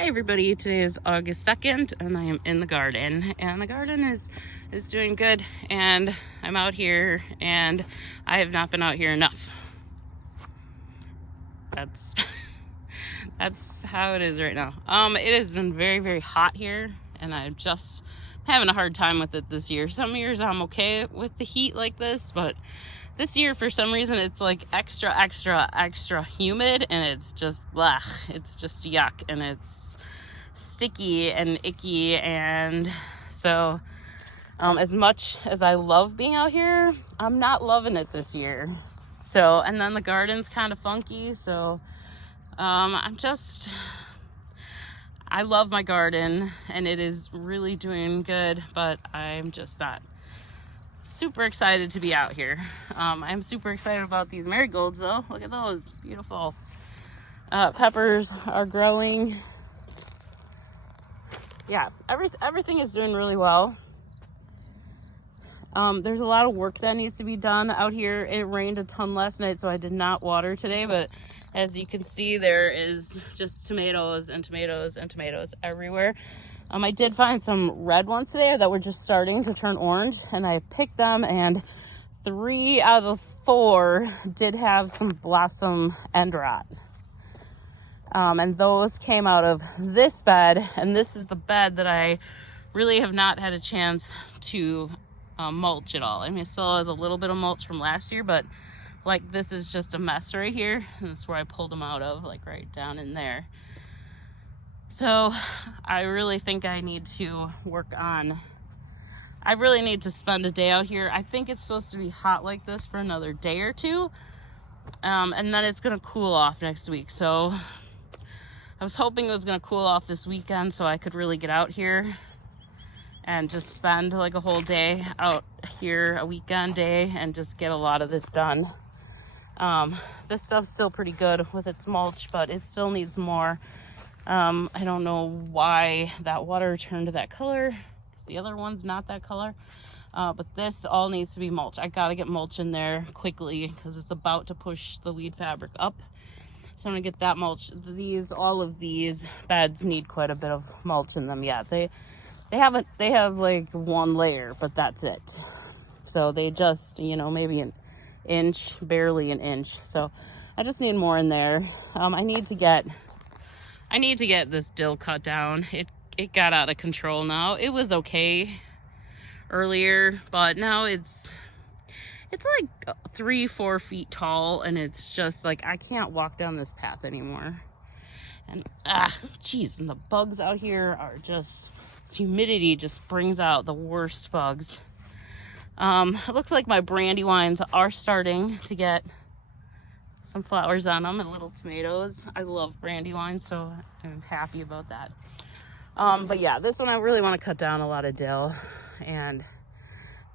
Hi everybody, today is August 2nd and I am in the garden, and the garden is doing good, and I'm out here and I have not been out here enough. That's that's how it is right now. It has been very hot here, and I'm just having a hard time with it this year. Some years I'm okay with the heat like this, but this year for some reason it's like extra humid, and it's just blah. It's just yuck, and it's sticky and icky, and so as much as I love being out here, I'm not loving it this year. So, and then the garden's kind of funky, so I love my garden and it is really doing good, but I'm just not super excited to be out here. I'm super excited about these marigolds though. Look at those, beautiful. Peppers are growing. Yeah, everything is doing really well. There's a lot of work that needs to be done out here. It rained a ton last night, so I did not water today, but as you can see, there is just tomatoes and tomatoes and tomatoes everywhere. I did find some red ones today that were just starting to turn orange, and I picked them, and 3 out of 4 did have some blossom end rot. And those came out of this bed, and this is the bed that I really have not had a chance to mulch at all. I mean, it still has a little bit of mulch from last year, but like this is just a mess right here. And that's where I pulled them out of, like right down in there. So I really think I need to I really need to spend a day out here. I think it's supposed to be hot like this for another day or two. And then it's gonna cool off next week. So I was hoping it was gonna cool off this weekend so I could really get out here and just spend like a whole day out here, a weekend day, and just get a lot of this done. This stuff's still pretty good with its mulch, but it still needs more. I don't know why that water turned to that color. The other one's not that color. But this all needs to be mulch. I gotta get mulch in there quickly because it's about to push the weed fabric up. So I'm gonna get that mulch. All of these beds need quite a bit of mulch in them. Yeah, they have like one layer, but that's it. So they just, maybe an inch, barely an inch. So I just need more in there. I need to get this dill cut down. It got out of control now. It was okay earlier, but now it's like 3-4 feet tall, and it's just like I can't walk down this path anymore. And geez, and the bugs out here are just, this humidity just brings out the worst bugs. It looks like my brandywines are starting to get some flowers on them and little tomatoes. I love brandywines, so I'm happy about that. But yeah, this one I really want to cut down a lot of dill and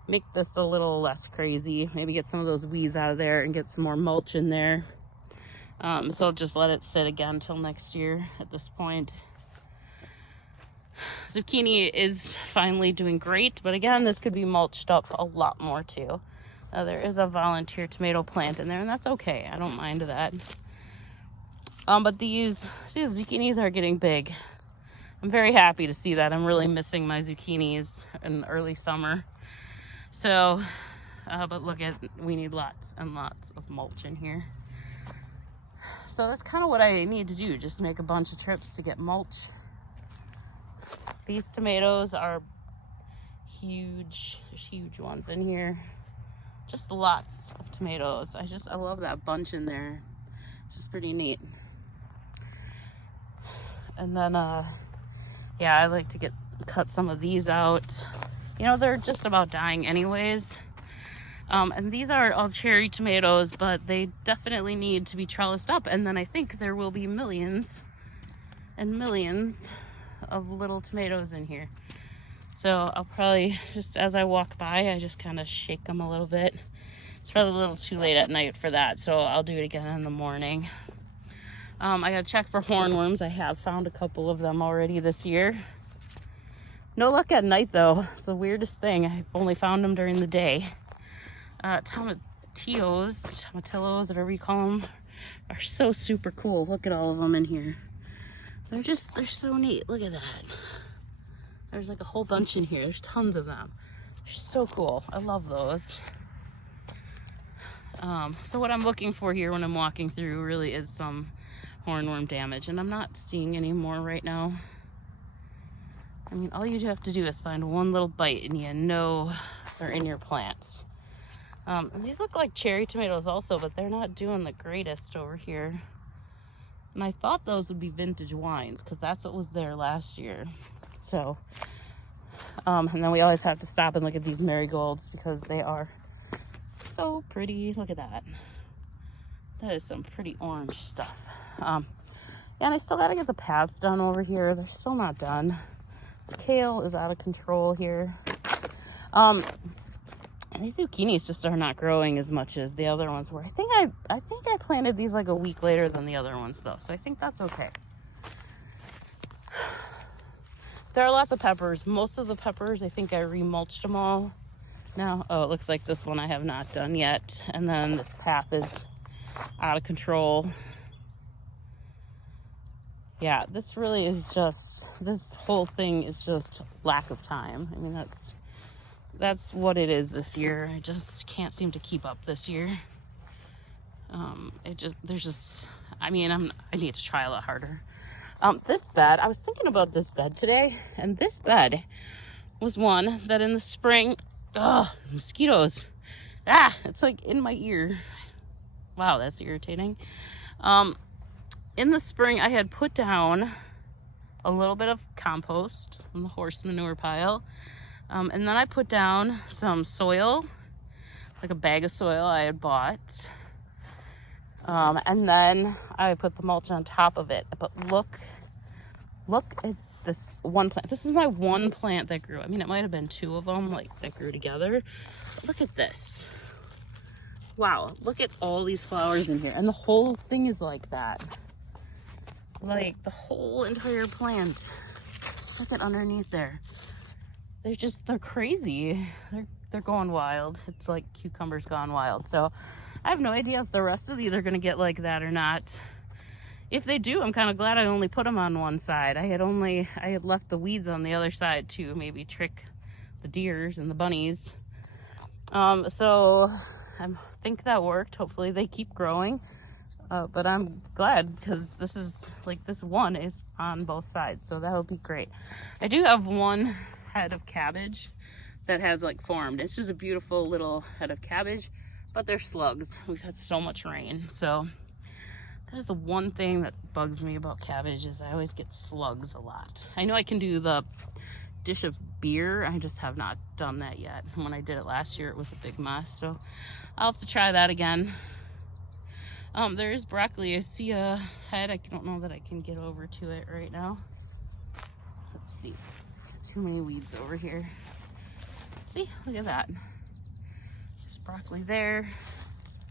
make this a little less crazy. Maybe get some of those weeds out of there and get some more mulch in there. So I'll just let it sit again till next year at this point. Zucchini is finally doing great, but again, this could be mulched up a lot more too. There is a volunteer tomato plant in there, and that's okay. I don't mind that. But the zucchinis are getting big. I'm very happy to see that. I'm really missing my zucchinis in early summer. So, but we need lots and lots of mulch in here. So that's kind of what I need to do, just make a bunch of trips to get mulch. These tomatoes are huge ones in here. Just lots of tomatoes. I love that bunch in there. It's just pretty neat. And then, yeah, I like to cut some of these out. They're just about dying anyways. And these are all cherry tomatoes, but they definitely need to be trellised up. And then I think there will be millions and millions of little tomatoes in here. So I'll probably, just as I walk by, I just kind of shake them a little bit. It's probably a little too late at night for that, so I'll do it again in the morning. I gotta check for hornworms. I have found a couple of them already this year. No luck at night though. It's the weirdest thing. I've only found them during the day. Tomatillos, whatever you call them, are so super cool. Look at all of them in here. They're so neat. Look at that. There's like a whole bunch in here. There's tons of them. They're so cool. I love those. So what I'm looking for here when I'm walking through really is some hornworm damage, and I'm not seeing any more right now. I mean, all you have to do is find one little bite and you know they're in your plants. These look like cherry tomatoes also, but they're not doing the greatest over here. And I thought those would be vintage wines because that's what was there last year. So, and then we always have to stop and look at these marigolds because they are so pretty. Look at that. That is some pretty orange stuff. And I still got to get the paths done over here. They're still not done. This kale is out of control here. These zucchinis just are not growing as much as the other ones were. I think I planted these like a week later than the other ones though, so I think that's okay. There are lots of peppers. Most of the peppers, I think I remulched them all. Now, oh, it looks like this one I have not done yet. And then this path is out of control. Yeah, this really is just, this whole thing is just lack of time. I mean, that's what it is this year. I just can't seem to keep up this year. I need to try a lot harder. This bed, I was thinking about this bed today, and this bed was one that in the spring, mosquitoes. It's like in my ear. Wow, that's irritating. In the spring, I had put down a little bit of compost from the horse manure pile. And then I put down some soil, like a bag of soil I had bought. And then I put the mulch on top of it. But look at this one plant. This is my one plant that grew. I mean, it might have been two of them, like, that grew together. But look at this. Wow, look at all these flowers in here. And the whole thing is like that. Like, the whole entire plant. Look at underneath there. They're crazy. They're going wild. It's like cucumbers gone wild. So I have no idea if the rest of these are going to get like that or not. If they do, I'm kind of glad I only put them on one side. I had left the weeds on the other side to maybe trick the deers and the bunnies. So I think that worked. Hopefully they keep growing. But I'm glad because this one is on both sides. So that'll be great. I do have one head of cabbage that has like formed. It's just a beautiful little head of cabbage, but they're slugs. We've had so much rain. So that is the one thing that bugs me about cabbage is I always get slugs a lot. I know I can do the dish of beer. I just have not done that yet. And when I did it last year, it was a big mess. So I'll have to try that again. There is broccoli. I see a head. I don't know that I can get over to it right now. Let's see. Too many weeds over here. See, look at that. There's broccoli there.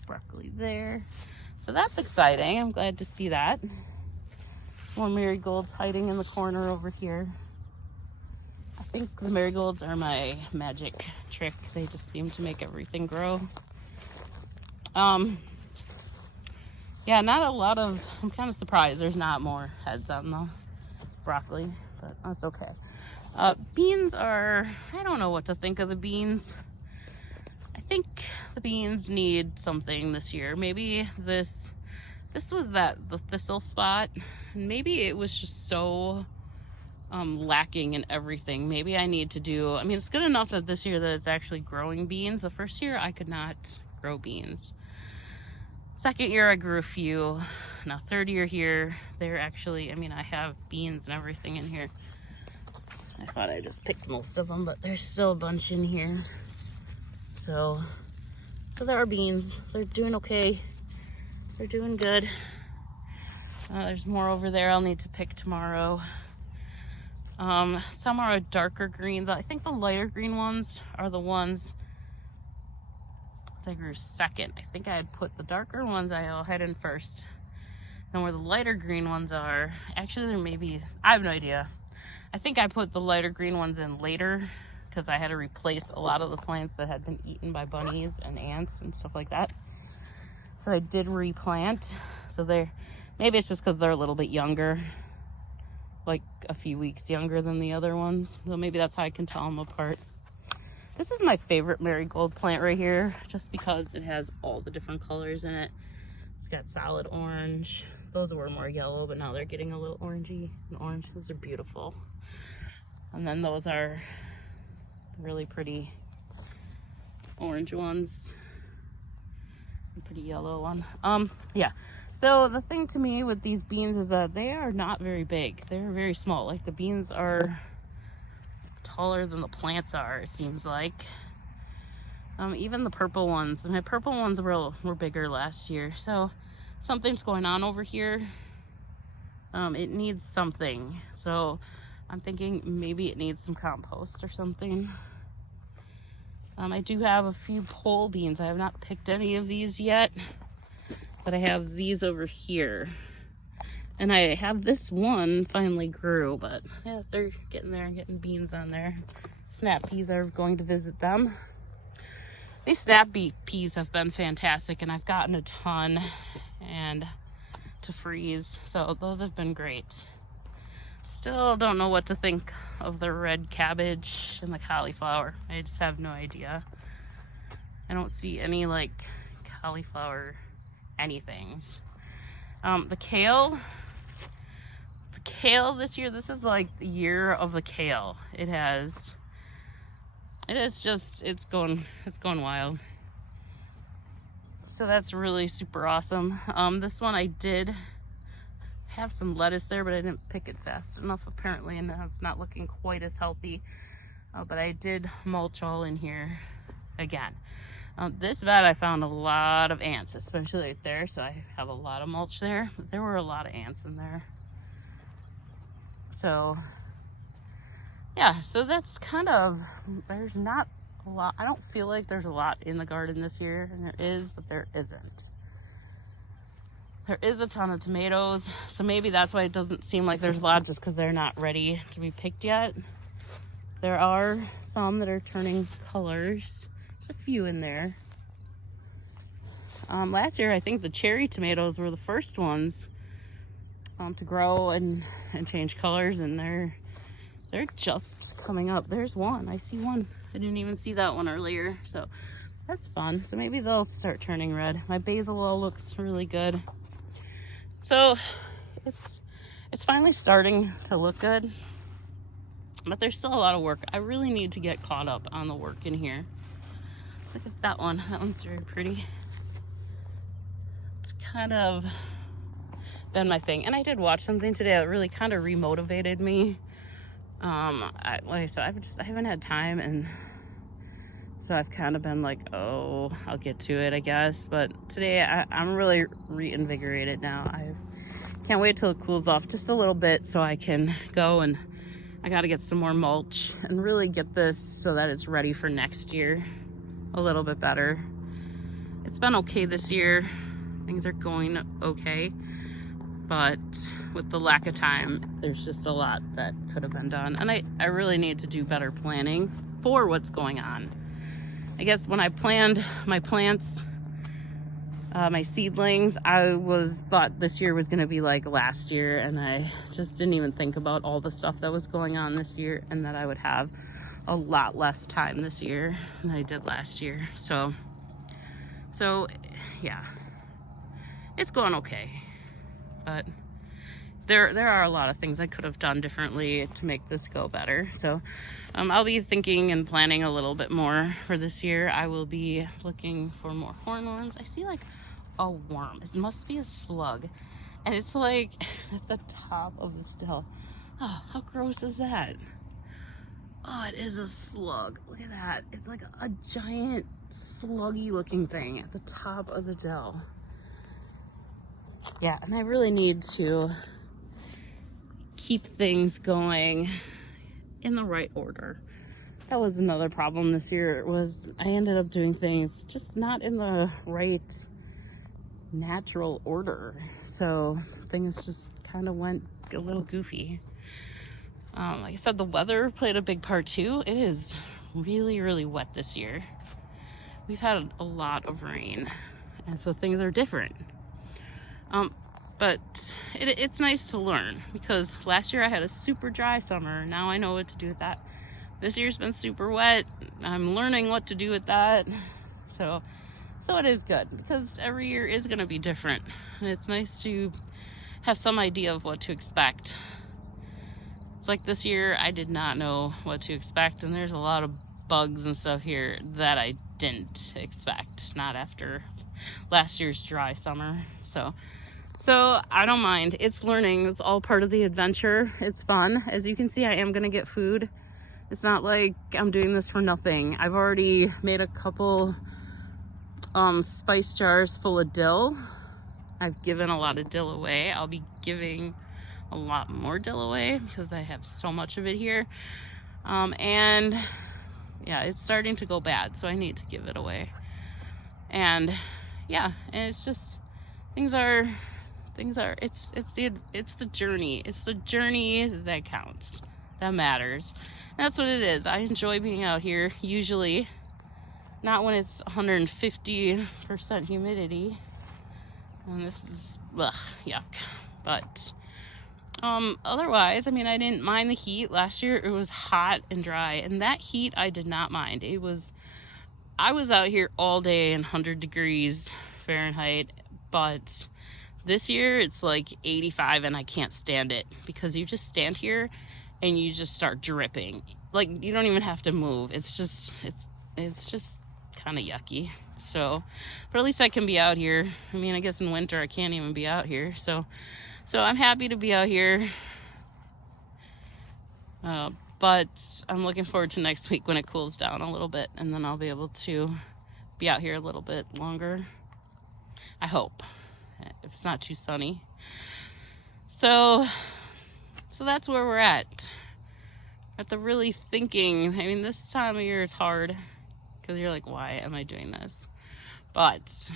Broccoli there. So that's exciting. I'm glad to see that. More marigolds hiding in the corner over here. I think the marigolds are my magic trick. They just seem to make everything grow. Yeah, not a lot of, I'm kind of surprised there's not more heads on the broccoli, but that's okay. Beans are, I don't know what to think of the beans. I think the beans need something this year. Maybe this was the thistle spot. Maybe it was just so lacking in everything. Maybe I need to do, I mean, it's good enough that this year that it's actually growing beans. The first year I could not grow beans. Second year I grew a few. Now third year here, they're actually, I mean, I have beans and everything in here. I thought I just picked most of them, but there's still a bunch in here. So there are beans. They're doing okay. They're doing good. There's more over there I'll need to pick tomorrow. Some are a darker green. I think the lighter green ones are the ones that grew second. I think I had put the darker ones I'll head in first. And where the lighter green ones are, actually there may be, I have no idea. I think I put the lighter green ones in later because I had to replace a lot of the plants that had been eaten by bunnies and ants and stuff like that. So I did replant. So maybe it's just because they're a little bit younger. like a few weeks younger than the other ones. So maybe that's how I can tell them apart. This is my favorite marigold plant right here, just because it has all the different colors in it. It's got solid orange. Those were more yellow, but now they're getting a little orangey and orange. Those are beautiful. And then those are really pretty orange ones. A pretty yellow one. Yeah. So the thing to me with these beans is that they are not very big. They're very small. Like the beans are taller than the plants are, it seems like. Even the purple ones. My purple ones were bigger last year. So something's going on over here. It needs something. So I'm thinking maybe it needs some compost or something. I do have a few pole beans. I have not picked any of these yet, but I have these over here. And I have this one finally grew, but yeah, they're getting there and getting beans on there. Snap peas are going to visit them. These snap peas have been fantastic, and I've gotten a ton and to freeze, so those have been great. Still don't know what to think of the red cabbage and the cauliflower. I just have no idea. I don't see any like cauliflower anythings. The kale this year, this is like the year of the kale. It's going wild. So that's really super awesome. This one I did have some lettuce there, but I didn't pick it fast enough apparently, and it's not looking quite as healthy. But I did mulch all in here again. This bed I found a lot of ants, especially right there, so I have a lot of mulch there. But there were a lot of ants in there. So yeah, so that's kind of, there's not a lot. I don't feel like there's a lot in the garden this year, and there is, but there isn't. There is a ton of tomatoes, so maybe that's why it doesn't seem like there's a lot, just because they're not ready to be picked yet. There are some that are turning colors. There's a few in there. Last year, I think the cherry tomatoes were the first ones to grow and change colors, and they're just coming up. There's one. I see one. I didn't even see that one earlier, so that's fun. So maybe they'll start turning red. My basil all looks really good. So it's finally starting to look good, but there's still a lot of work. I really need to get caught up on the work in here. Look at that one. That one's very pretty. It's kind of been my thing. And I did watch something today that really kind of remotivated me. Like I said, I haven't had time, and so I've kind of been like, oh, I'll get to it, I guess. But today I'm really reinvigorated now. I can't wait till it cools off just a little bit so I can go, and I got to get some more mulch and really get this so that it's ready for next year a little bit better. It's been okay this year. Things are going okay, but with the lack of time, there's just a lot that could have been done. And I really need to do better planning for what's going on. I guess when I planned my plants, my seedlings, I thought this year was gonna be like last year, and I just didn't even think about all the stuff that was going on this year, and that I would have a lot less time this year than I did last year. So yeah, it's going okay, but there are a lot of things I could have done differently to make this go better. So I'll be thinking and planning a little bit more for this year. I will be looking for more hornworms. I see like a worm. It must be a slug, and it's like at the top of the still. Oh, how gross is that? Oh, it is a slug. Look at that. It's like a giant sluggy looking thing at the top of the dell. Yeah, and I really need to keep things going in the right order. That was another problem this year, was I ended up doing things just not in the right natural order. So things just kind of went a little goofy. Like I said, the weather played a big part too. It is really, really wet this year. We've had a lot of rain, and so things are different. But it's nice to learn, because last year I had a super dry summer. Now I know what to do with that. This year's been super wet. I'm learning what to do with that. So it is good, because every year is going to be different. And it's nice to have some idea of what to expect. It's like this year I did not know what to expect, and there's a lot of bugs and stuff here that I didn't expect, not after last year's dry summer. So I don't mind. It's learning. It's all part of the adventure. It's fun. As you can see, I am going to get food. It's not like I'm doing this for nothing. I've already made a couple spice jars full of dill. I've given a lot of dill away. I'll be giving a lot more dill away because I have so much of it here. And yeah, it's starting to go bad, so I need to give it away. And yeah, and it's just it's the journey. It's the journey that counts, that matters. And that's what it is. I enjoy being out here, usually not when it's 150% humidity. And this is yuck. But otherwise, I mean, I didn't mind the heat. Last year it was hot and dry, and that heat I did not mind. I was out here all day in 100 degrees Fahrenheit, but this year it's like 85 and I can't stand it, because you just stand here and you just start dripping. Like, you don't even have to move. It's just kind of yucky. So, but at least I can be out here. I mean, I guess in winter I can't even be out here. So I'm happy to be out here. But I'm looking forward to next week when it cools down a little bit, and then I'll be able to be out here a little bit longer. I hope, if it's not too sunny. So that's where we're at the really thinking. I mean, this time of year is hard, because you're like, why am I doing this? But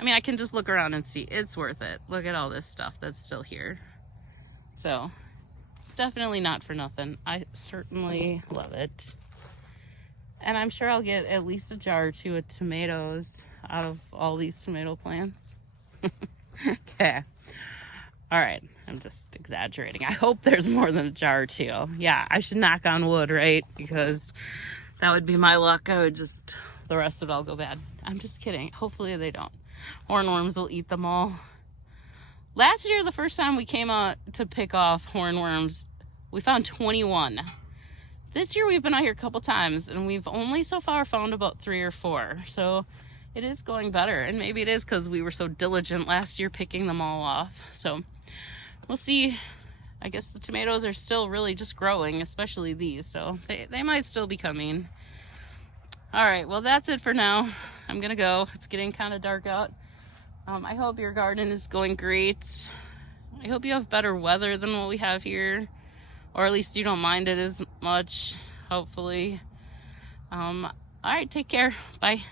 I mean, I can just look around and see it's worth it. Look at all this stuff that's still here. So it's definitely not for nothing. I certainly love it. And I'm sure I'll get at least a jar or two of tomatoes out of all these tomato plants. Okay. All right. I'm just exaggerating. I hope there's more than a jar or two. Yeah, I should knock on wood, right? Because that would be my luck. The rest of it all go bad. I'm just kidding. Hopefully they don't. Hornworms will eat them all. Last year, the first time we came out to pick off hornworms, we found 21. This year we've been out here a couple times, and we've only so far found about 3 or 4. So it is going better, and maybe it is because we were so diligent last year picking them all off. So we'll see. I guess the tomatoes are still really just growing, especially these, so they might still be coming. All right, well, that's it for now. I'm gonna go. It's getting kind of dark out. I hope your garden is going great. I hope you have better weather than what we have here, or at least you don't mind it as much, hopefully. All right, take care. Bye.